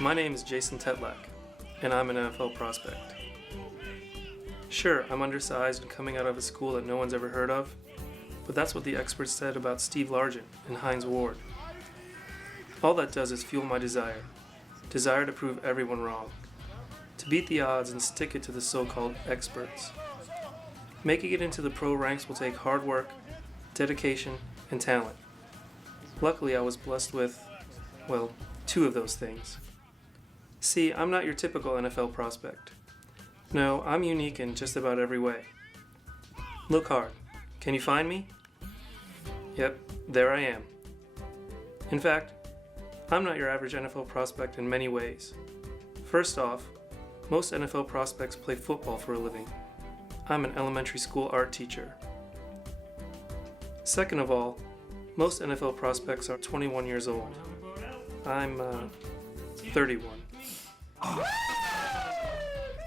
My name is Jason Tetlak, and I'm an NFL prospect. Sure, I'm undersized and coming out of a school that no one's ever heard of, but that's what the experts said about Steve Largent and Hines Ward. All that does is fuel my desire to prove everyone wrong, to beat the odds and stick it to the so-called experts. Making it into the pro ranks will take hard work, dedication, and talent. Luckily, I was blessed with, well, 2 of those things. See, I'm not your typical NFL prospect. No, I'm unique in just about every way. Look hard. Can you find me? Yep, there I am. In fact, I'm not your average NFL prospect in many ways. First off, most NFL prospects play football for a living. I'm an elementary school art teacher. Second of all, most NFL prospects are 21 years old. I'm 31.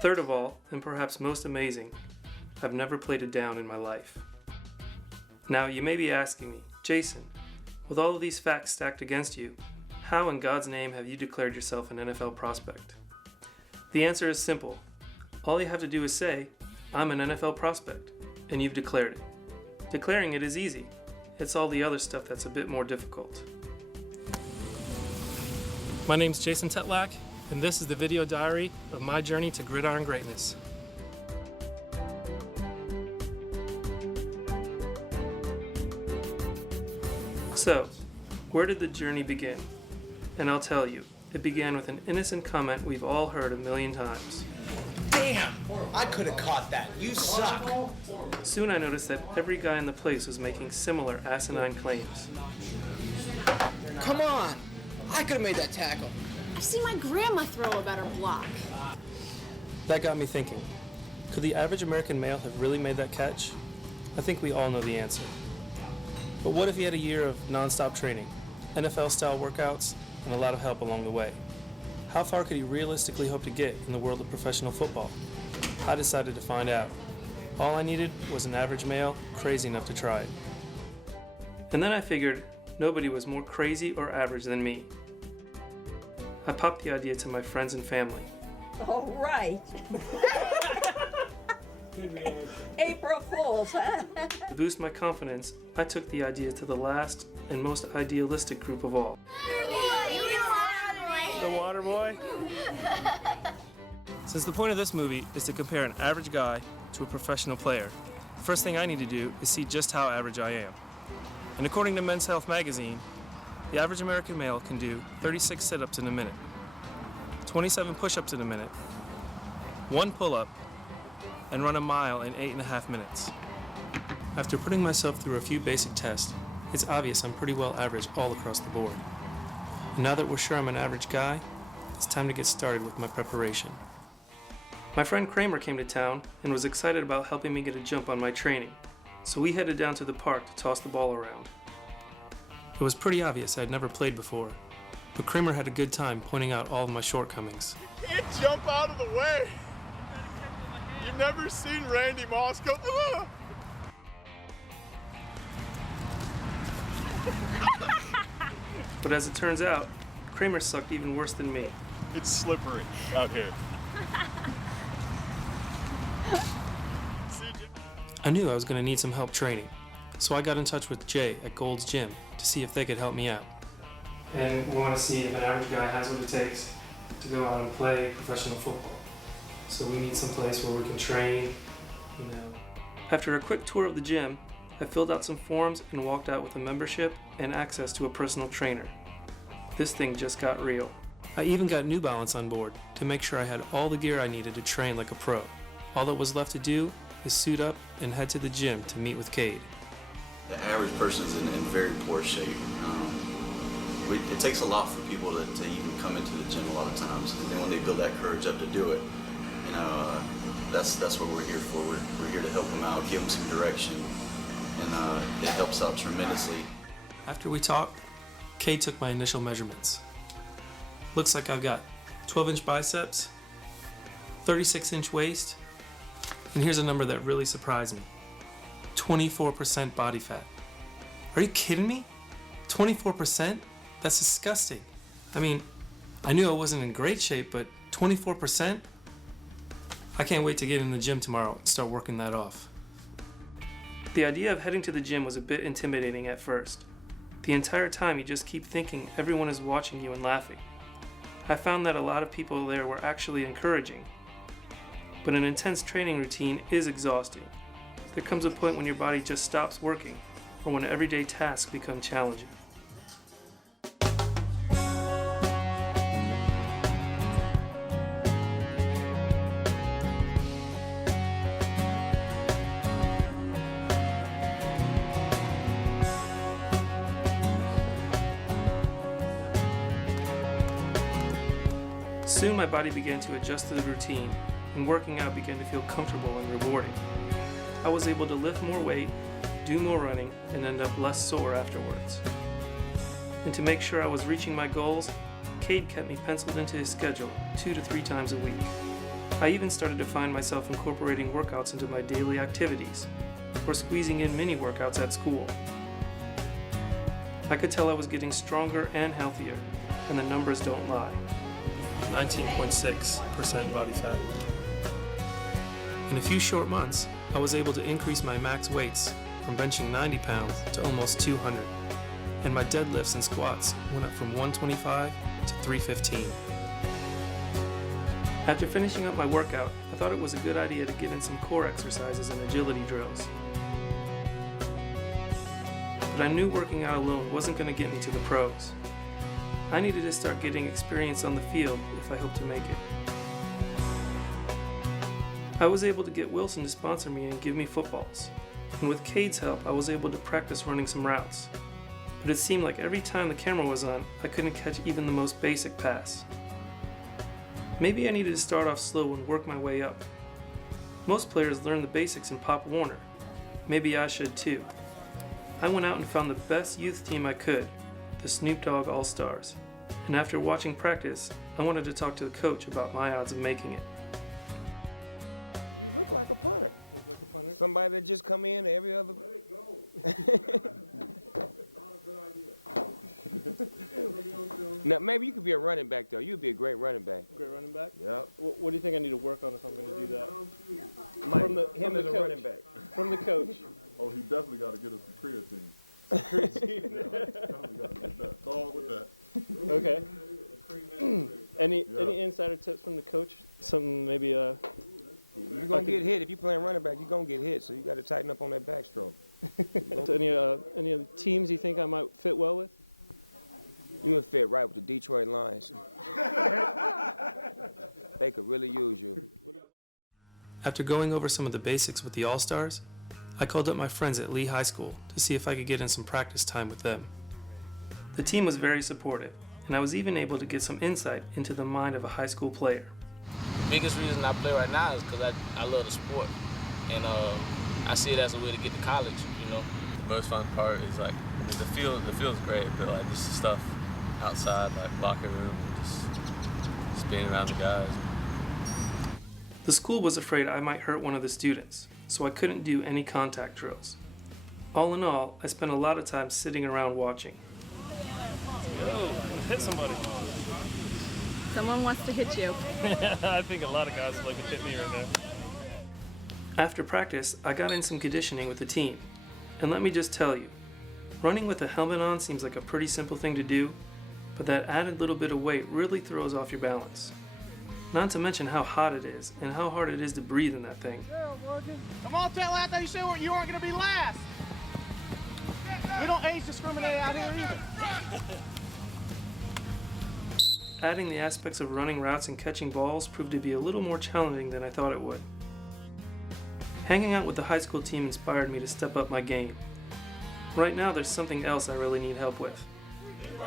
Third of all, and perhaps most amazing, I've never played a down in my life. Now you may be asking me, Jason, with all of these facts stacked against you, how in God's name have you declared yourself an NFL prospect? The answer is simple. All you have to do is say, I'm an NFL prospect, and you've declared it. Declaring it is easy. It's all the other stuff that's a bit more difficult. My name's Jason Tetlak, and this is the video diary of my journey to gridiron greatness. So, where did the journey begin? And I'll tell you, it began with an innocent comment we've all heard a million times. Damn! I could have caught that. You suck. Soon I noticed that every guy in the place was making similar asinine claims. Come on! I could have made that tackle. I've seen my grandma throw a better block. That got me thinking, could the average American male have really made that catch? I think we all know the answer. But what if he had a year of non-stop training, NFL-style workouts, and a lot of help along the way? How far could he realistically hope to get in the world of professional football? I decided to find out. All I needed was an average male crazy enough to try it. And then I figured nobody was more crazy or average than me. I popped the idea to my friends and family. All right. April Fools, huh? To boost my confidence, I took the idea to the last and most idealistic group of all. The water boy? Since the point of this movie is to compare an average guy to a professional player, the first thing I need to do is see just how average I am. And according to Men's Health magazine, the average American male can do 36 sit-ups in a minute, 27 push-ups in a minute, 1 pull-up, and run a mile in 8.5 minutes. After putting myself through a few basic tests, it's obvious I'm pretty well average all across the board. And now that we're sure I'm an average guy, it's time to get started with my preparation. My friend Kramer came to town and was excited about helping me get a jump on my training, so we headed down to the park to toss the ball around. It was pretty obvious I'd never played before, but Kramer had a good time pointing out all of my shortcomings. You can't jump out of the way. You've never seen Randy Moss go, ugh! But as it turns out, Kramer sucked even worse than me. It's slippery out here. I knew I was going to need some help training, so I got in touch with Jay at Gold's Gym to see if they could help me out. And we want to see if an average guy has what it takes to go out and play professional football. So we need some place where we can train, After a quick tour of the gym, I filled out some forms and walked out with a membership and access to a personal trainer. This thing just got real. I even got New Balance on board to make sure I had all the gear I needed to train like a pro. All that was left to do is suit up and head to the gym to meet with Cade. The average person is in very poor shape. It takes a lot for people to even come into the gym a lot of times, and then when they build that courage up to do it, that's what we're here for. We're here to help them out, give them some direction, and it helps out tremendously. After we talked, Cade took my initial measurements. Looks like I've got 12-inch biceps, 36-inch waist, and here's a number that really surprised me. 24% body fat. Are you kidding me? 24%? That's disgusting. I mean, I knew I wasn't in great shape, but 24%? I can't wait to get in the gym tomorrow and start working that off. The idea of heading to the gym was a bit intimidating at first. The entire time you just keep thinking everyone is watching you and laughing. I found that a lot of people there were actually encouraging. But an intense training routine is exhausting. There comes a point when your body just stops working, or when everyday tasks become challenging. Soon my body began to adjust to the routine, and working out began to feel comfortable and rewarding. I was able to lift more weight, do more running, and end up less sore afterwards. And to make sure I was reaching my goals, Cade kept me penciled into his schedule 2 to 3 times a week. I even started to find myself incorporating workouts into my daily activities, or squeezing in mini workouts at school. I could tell I was getting stronger and healthier, and the numbers don't lie. 19.6% body fat. In a few short months, I was able to increase my max weights from benching 90 pounds to almost 200, and my deadlifts and squats went up from 125 to 315. After finishing up my workout, I thought it was a good idea to get in some core exercises and agility drills. But I knew working out alone wasn't going to get me to the pros. I needed to start getting experience on the field if I hoped to make it. I was able to get Wilson to sponsor me and give me footballs, and with Cade's help I was able to practice running some routes. But it seemed like every time the camera was on, I couldn't catch even the most basic pass. Maybe I needed to start off slow and work my way up. Most players learn the basics in Pop Warner. Maybe I should too. I went out and found the best youth team I could, the Snoop Dogg All-Stars, and after watching practice, I wanted to talk to the coach about my odds of making it. You look like a punter. Look like a punter? Somebody that just come in every other. Let it go. Not a good idea. Now, maybe you could be a running back, though. You'd be a great running back. Great running back? Yep. What do you think I need to work on if I'm going to do that? Him as a running back. From the coach. Oh, he definitely got to get us some creatine. Definitely got to get that. Dog with that. Okay. Any insider tips from the coach? Something maybe You're going to get hit. If you're playing running back, you're going to get hit. So you got to tighten up on that backstroke. So any other teams you think I might fit well with? You would fit right with the Detroit Lions. They could really use you. After going over some of the basics with the All-Stars, I called up my friends at Lee High School to see if I could get in some practice time with them. The team was very supportive, and I was even able to get some insight into the mind of a high school player. Biggest reason I play right now is because I love the sport, and I see it as a way to get to college, you know. The most fun part is like the field's great, but like just the stuff outside, like locker room, just being around the guys. The school was afraid I might hurt one of the students, so I couldn't do any contact drills. All in all, I spent a lot of time sitting around watching. Yo, hit somebody. Someone wants to hit you. I think a lot of guys would like to hit me right now. After practice, I got in some conditioning with the team. And let me just tell you, running with a helmet on seems like a pretty simple thing to do, but that added little bit of weight really throws off your balance. Not to mention how hot it is, and how hard it is to breathe in that thing. Come on, Tetlak, I thought you said you weren't going to be last. We don't age discriminate out here either. Adding the aspects of running routes and catching balls proved to be a little more challenging than I thought it would. Hanging out with the high school team inspired me to step up my game. Right now there's something else I really need help with.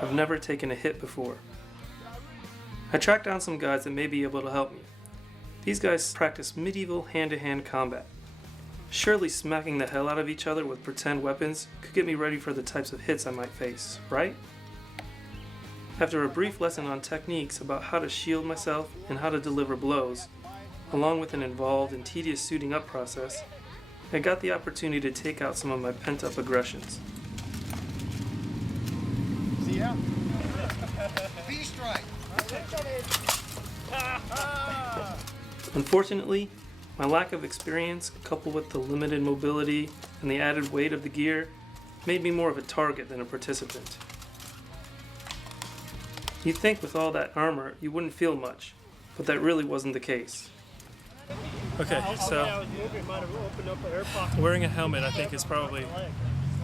I've never taken a hit before. I tracked down some guys that may be able to help me. These guys practice medieval hand-to-hand combat. Surely smacking the hell out of each other with pretend weapons could get me ready for the types of hits I might face, right? After a brief lesson on techniques about how to shield myself and how to deliver blows, along with an involved and tedious suiting up process, I got the opportunity to take out some of my pent-up aggressions. See ya. These strike. Unfortunately, my lack of experience, coupled with the limited mobility and the added weight of the gear, made me more of a target than a participant. You'd think with all that armor you wouldn't feel much, but that really wasn't the case. Okay, so wearing a helmet I think is probably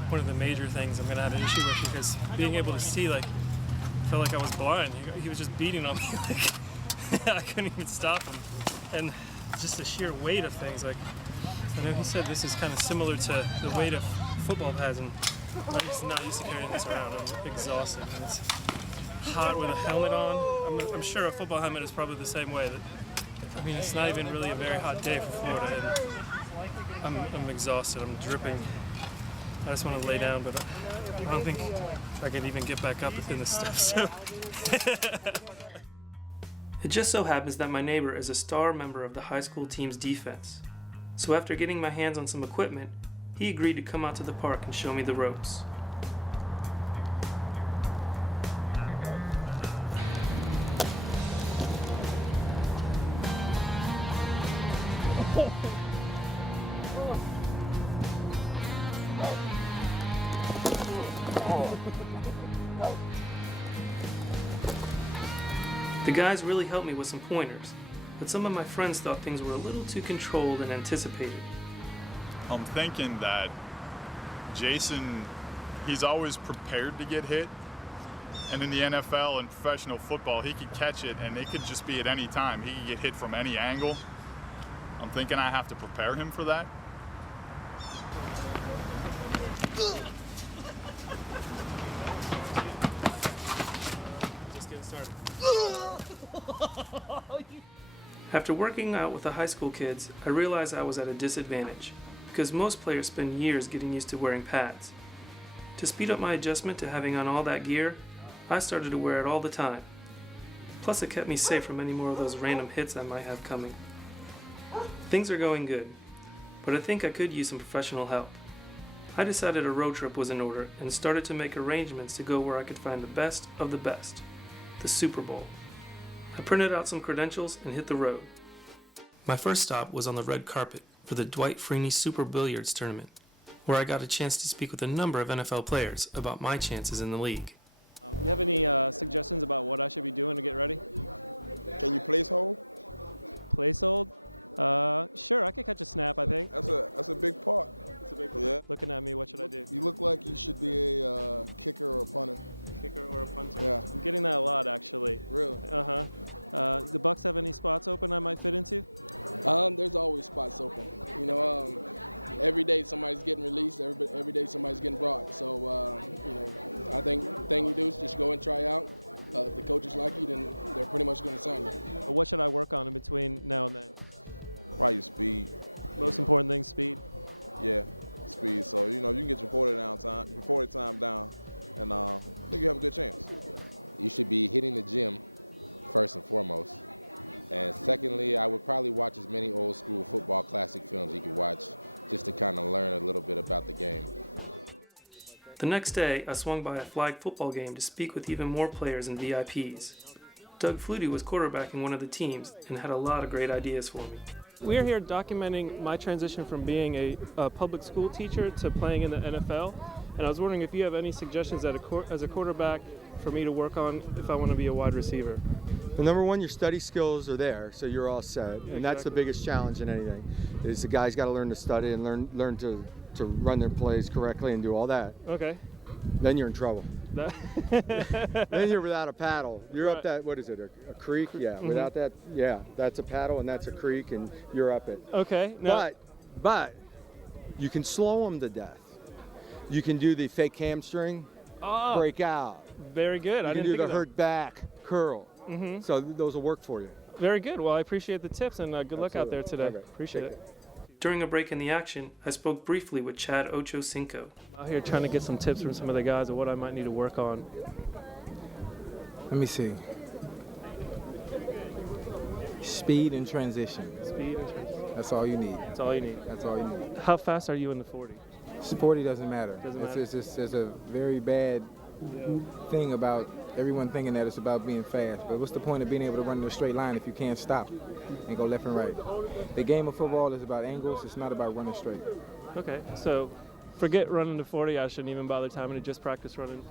one of the major things I'm going to have an issue with, because being able to see, like, I felt like I was blind. He was just beating on me, like, I couldn't even stop him. And just the sheer weight of things, like, I know he said this is kind of similar to the weight of football pads, and I'm just not used to carrying this around. I'm exhausted, and it's hot with a helmet on. I'm sure a football helmet is probably the same way. I mean, it's not even really a very hot day for Florida, and I'm exhausted. I'm dripping. I just want to lay down, but I don't think I can even get back up in this stuff. So. It just so happens that my neighbor is a star member of the high school team's defense. So after getting my hands on some equipment, he agreed to come out to the park and show me the ropes. The guys really helped me with some pointers, but some of my friends thought things were a little too controlled and anticipated. I'm thinking that Jason, he's always prepared to get hit. And in the NFL and professional football, he could catch it and it could just be at any time. He could get hit from any angle. I'm thinking I have to prepare him for that. Just getting started. After working out with the high school kids, I realized I was at a disadvantage, because most players spend years getting used to wearing pads. To speed up my adjustment to having on all that gear, I started to wear it all the time. Plus it kept me safe from any more of those random hits I might have coming. Things are going good, but I think I could use some professional help. I decided a road trip was in order and started to make arrangements to go where I could find the best of the best, the Super Bowl. I printed out some credentials and hit the road. My first stop was on the red carpet for the Dwight Freeney Super Billiards Tournament, where I got a chance to speak with a number of NFL players about my chances in the league. Do you have any suggestions about what I should be doing to get ready? Can you place hold? Place hold? Sure, I could catch a snap, I think. That's a big part. It's a big one. Yeah. Looking at me, what should I do? You look like you should be a kicker or a punter. Kicker or a punter? Yeah. I'm getting that a lot, actually. Really? The Bucks have any spots open I might fit into? There's always spots open. You know, every day somebody's getting released. Every day somebody's getting brought. So, I think the thing you do is just go and try out. If the coaches like you, then they're pretty much going to sign you. What should I work on in between now and then? Probably your speed. Most important thing, speed? Yeah, speed. So, you can get your 40 time down, and I think you have a good chance. You should be hitting the gym first and foremost. And secondly, I would probably watch as many old school football classic films you could watch just to kind of learn a little bit about the game. The next day, I swung by a flag football game to speak with even more players and VIPs. Doug Flutie was quarterbacking one of the teams and had a lot of great ideas for me. We're here documenting my transition from being a public school teacher to playing in the NFL, and I was wondering if you have any suggestions as a quarterback for me to work on if I want to be a wide receiver. Well, number one, your study skills are there, so you're all set, and that's the biggest challenge in anything. Is the guy's got to learn to study and learn to run their plays correctly and do all that. Okay. Then you're in trouble. Then you're without a paddle. You're up that, what is it, a creek? Yeah, without that, yeah, that's a paddle and that's a creek and you're up it. Okay. Now, But you can slow them to death. You can do the fake hamstring, break out. Very good. You can do the hurt back curl. So those will work for you. Very good. Well, I appreciate the tips and good luck out there today. Okay. Appreciate it. During a break in the action, I spoke briefly with Chad Ochocinco. I'm out here trying to get some tips from some of the guys of what I might need to work on. Let me see. Speed and transition. Speed and transition. That's all you need. That's all you need. That's all you need. How fast are you in the 40? 40 doesn't matter. Doesn't matter. It's just, there's a very bad thing about everyone thinking that it's about being fast. But what's the point of being able to run in a straight line if you can't stop and go left and right? The game of football is about angles. It's not about running straight. Okay, so forget running to 40. I shouldn't even bother timing it. Just practice running.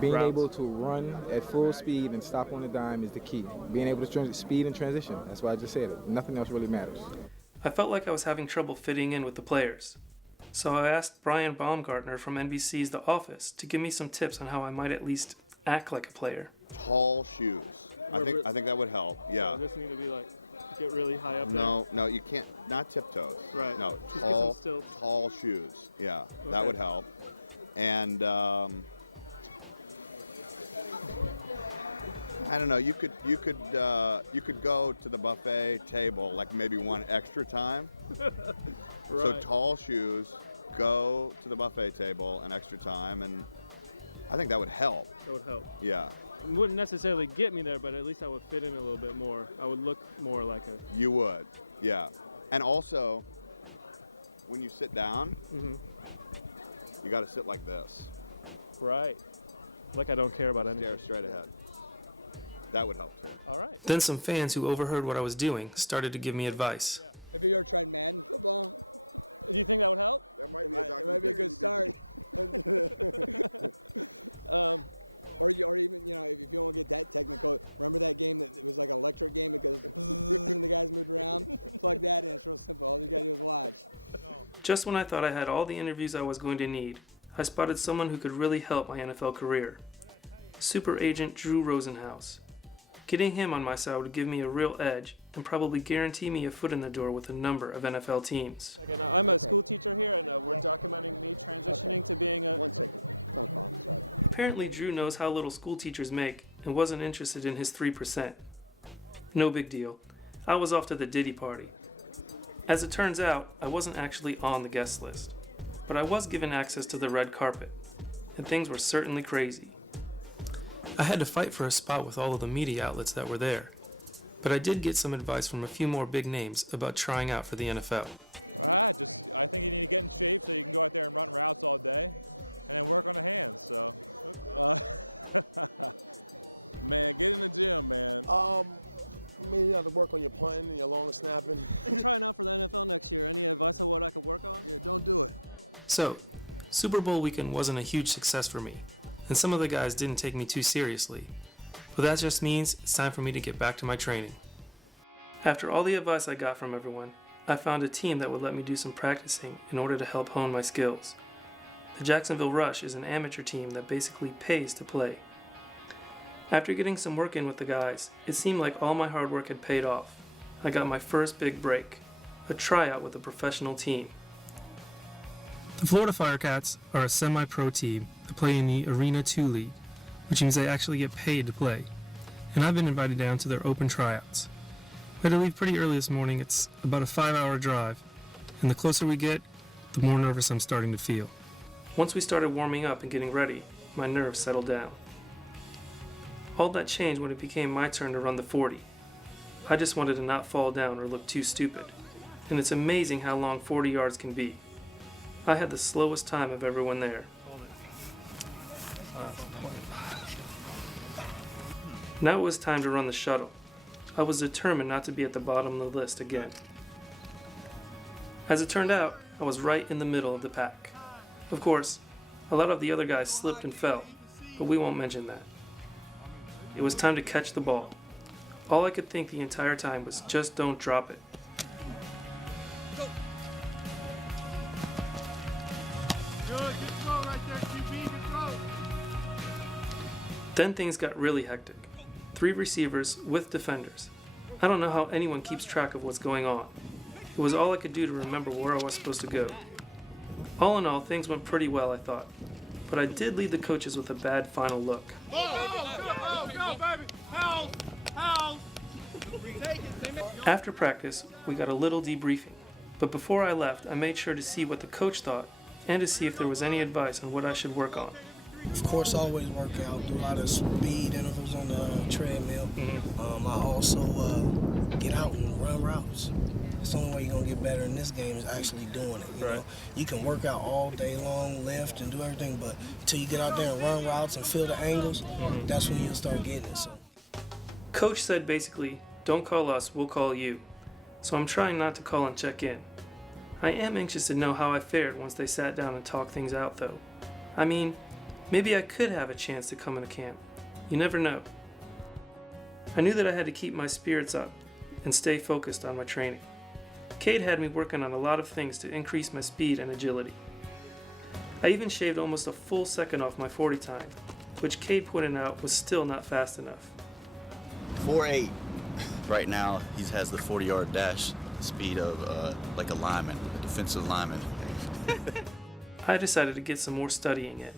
Being routes. able to run at full speed and stop on a dime is the key. Being able to speed and transition. That's why I just said it. Nothing else really matters. I felt like I was having trouble fitting in with the players. So I asked Brian Baumgartner from NBC's The Office to give me some tips on how I might at least act like a player. Tall shoes. I think that would help. Yeah. So I just need to be like, get really high up No, you can't. Not tiptoes. Right. No, Just get some stilts. tall shoes. Yeah, that Okay. would help. And I don't know. You could go to the buffet table like maybe one extra time. So Right. tall shoes. Go to the buffet table an extra time, and I think that would help. That would help. Yeah. It wouldn't necessarily get me there, but at least I would fit in a little bit more. I would look more like a... You would. Yeah. And also, when you sit down, you got to sit like this. Right. Like I don't care about anything. Stare straight ahead. That would help too. All right. Then some fans who overheard what I was doing started to give me advice. Have you ever tried Madden football? Do you think that would help? That might It might be a good start. Or even, if you don't want to get that technical, remember that game that it was like an electric game because and the guys moved around? Plug that in, it's real simple. All you got to do is watch. Just when I thought I had all the interviews I was going to need, I spotted someone who could really help my NFL career. Super agent Drew Rosenhaus. Getting him on my side would give me a real edge and probably guarantee me a foot in the door with a number of NFL teams. I'm a school teacher here, and we're documenting me transitioning to being a... One second. Phone call. Sorry. Apparently Drew knows how little school teachers make and wasn't interested in his 3%. No big deal. I was off to the Diddy party. As it turns out, I wasn't actually on the guest list, but I was given access to the red carpet, and things were certainly crazy. I had to fight for a spot with all of the media outlets that were there, but I did get some advice from a few more big names about trying out for the NFL. I think you need to get in shape so you can go out there and run routes all day, and then work on the hands. So, man, get in the gym, man. You have to work on your punting and your long snapping. I'm trying out for the NFL next year. Any advice on what I could work on? Yeah, don't do it. So, Super Bowl weekend wasn't a huge success for me, and some of the guys didn't take me too seriously. But that just means it's time for me to get back to my training. After all the advice I got from everyone, I found a team that would let me do some practicing in order to help hone my skills. The Jacksonville Rush is an amateur team that basically pays to play. After getting some work in with the guys, it seemed like all my hard work had paid off. I got my first big break, a tryout with a professional team. The Florida Firecats are a semi-pro team that play in the Arena 2 League, which means they actually get paid to play, and I've been invited down to their open tryouts. I had to leave pretty early this morning. It's about a 5-hour drive, and the closer we get, the more nervous I'm starting to feel. Once we started warming up and getting ready, my nerves settled down. All that changed when it became my turn to run the 40. I just wanted to not fall down or look too stupid, and it's amazing how long 40 yards can be. I had the slowest time of everyone there. Now it was time to run the shuttle. I was determined not to be at the bottom of the list again. As it turned out, I was right in the middle of the pack. Of course, a lot of the other guys slipped and fell, but we won't mention that. It was time to catch the ball. All I could think the entire time was just don't drop it. Then things got really hectic. 3 receivers with defenders. I don't know how anyone keeps track of what's going on. It was all I could do to remember where I was supposed to go. All in all, things went pretty well, I thought. But I did leave the coaches with a bad final look. After practice, we got a little debriefing. But before I left, I made sure to see what the coach thought and to see if there was any advice on what I should work on. Of course, always work out, do a lot of speed intervals on the treadmill. I also get out and run routes. it's the only way you're going to get better in this game is actually doing it. You know, you can work out all day long, lift and do everything, but until you get out there and run routes and feel the angles, that's when you'll start getting it. So. Coach said basically, don't call us, we'll call you. So I'm trying not to call and check in. I am anxious to know how I fared once they sat down and talked things out though. I mean, maybe I could have a chance to come into camp. You never know. I knew that I had to keep my spirits up and stay focused on my training. Cade had me working on a lot of things to increase my speed and agility. I even shaved almost a full second off my 40 time, which Cade pointed out was still not fast enough. 4.8. Right now, he has the 40-yard dash speed of like a lineman, a defensive lineman. I decided to get some more studying in.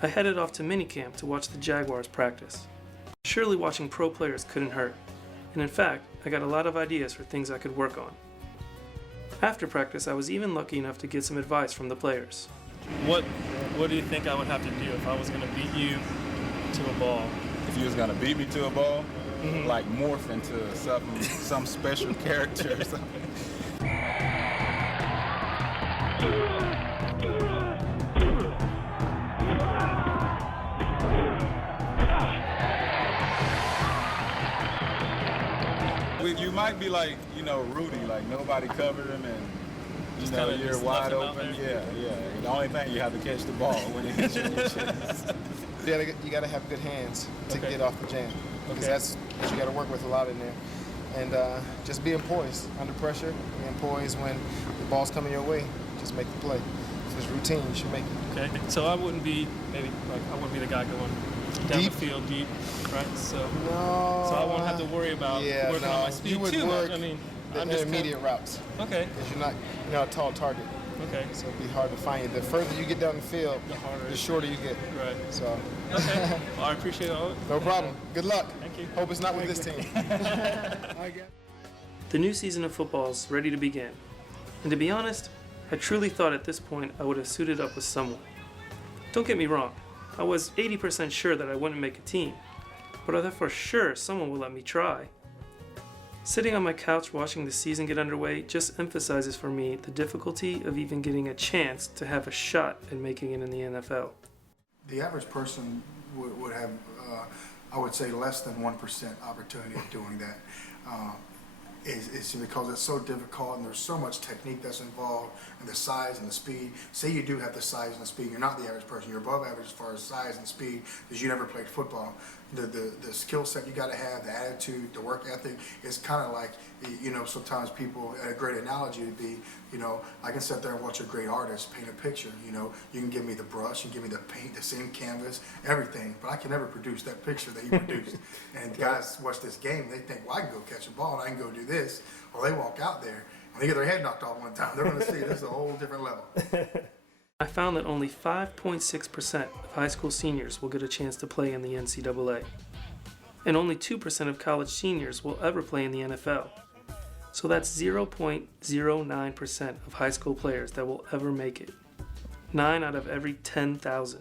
I headed off to minicamp to watch the Jaguars practice. Surely watching pro players couldn't hurt, and in fact, I got a lot of ideas for things I could work on. After practice, I was even lucky enough to get some advice from the players. What do you think I would have to do if I was going to beat you to a ball? If you was gonna beat me to a ball, like morph into some special character or something. You might be like, Rudy, like nobody covered him and you're wide open. Yeah. The only thing you have to catch the ball when it hits you in your chest. You got to have good hands to get off the jam, because that's what you got to work with a lot in there. And just being poised under pressure, being poised when the ball's coming your way, just make the play. If it's routine, you should make it. Okay, so I wouldn't be the guy going down deep? the field deep, right? So I won't have to worry about working on my speed you would too work much. I mean, the intermediate routes. Okay. Because you're not a tall target. Okay. So it'd be hard to find you. The further you get down the field, the shorter you get. Right. So. Okay. Well, I appreciate all of it. No problem. Good luck. Thank you. Hope it's not with this team. The new season of football is ready to begin. And to be honest, I truly thought at this point I would have suited up with someone. Don't get me wrong, I was 80% sure that I wouldn't make a team, but I thought for sure someone would let me try. Sitting on my couch watching the season get underway just emphasizes for me the difficulty of even getting a chance to have a shot at making it in the NFL. The average person would have, I would say, less than 1% opportunity of doing that. It's because it's so difficult and there's so much technique that's involved, and the size and the speed. Say you do have the size and the speed, you're not the average person, you're above average as far as size and speed because you never played football. The skill set you got to have, the attitude, the work ethic, is kind of like, sometimes people, a great analogy would be, I can sit there and watch a great artist paint a picture. You can give me the brush, you can give me the paint, the same canvas, everything, but I can never produce that picture that you produced. And guys watch this game, they think, well, I can go catch a ball and I can go do this. Well, they walk out there and they get their head knocked off one time. They're going to see this is a whole different level. I found that only 5.6% of high school seniors will get a chance to play in the NCAA. And only 2% of college seniors will ever play in the NFL. So that's 0.09% of high school players that will ever make it. 9 out of every 10,000.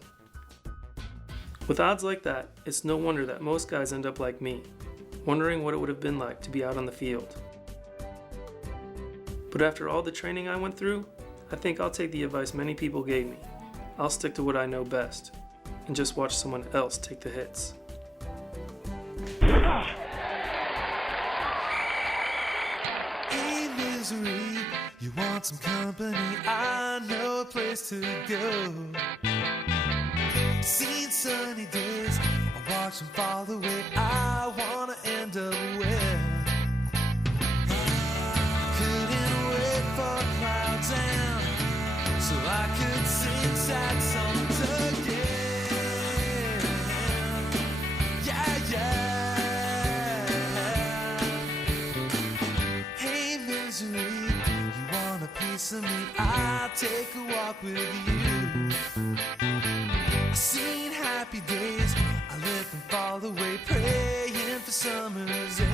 With odds like that, it's no wonder that most guys end up like me, wondering what it would have been like to be out on the field. But after all the training I went through, I think I'll take the advice many people gave me. I'll stick to what I know best, and just watch someone else take the hits. Hey misery, you want some company? I know a place to go. Seen sunny days, I watch them fall away. I wanna end up where couldn't wait for clouds and so I could sing sad songs again. Yeah. Hey misery, you want a piece of me? I'll take a walk with you. I've seen happy days, I let them fall away, praying for summer's end.